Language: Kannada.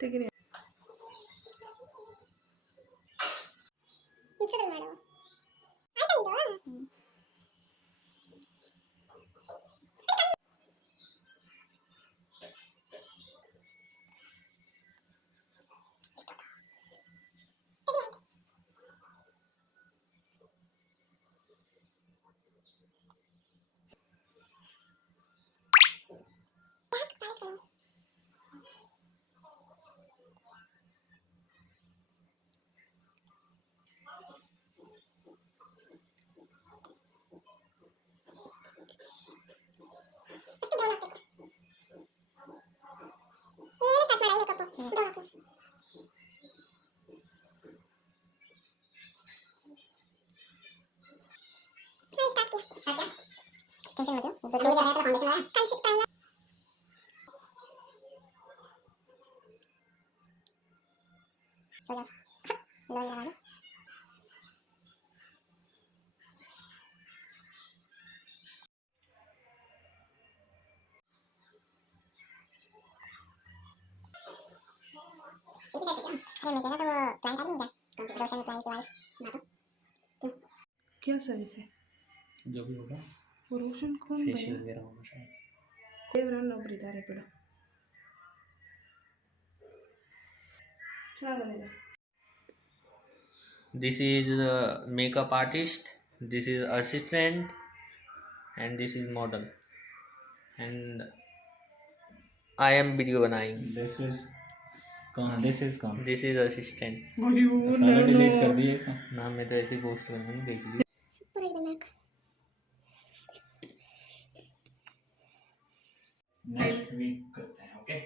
ತೆಗಿರಿ क्या साइज है जो भी होगा वो रोशन कौन फेशियल बने वगैरह होगा शायद ದೇವರನ್ನು ಒಬ್ರು ಇದ್ದಾರೆ ಬಿಡು ಚೆನ್ನಾಗಿ ಬಂದಿದೆ This is makeup artist, this is assistant, and this is model, and I am video बनाएंगे. दिस इज कौन This is assistant. ಅಯ್ಯೋ सारा डिलीट कर दिए इसका ना मैं तो ऐसे ही पोस्ट करना नहीं देख ली. ಸೂಪರ್ ಆಗಿದೆ ಮ್ಯಾಕ್ नेक्स्ट वीक करते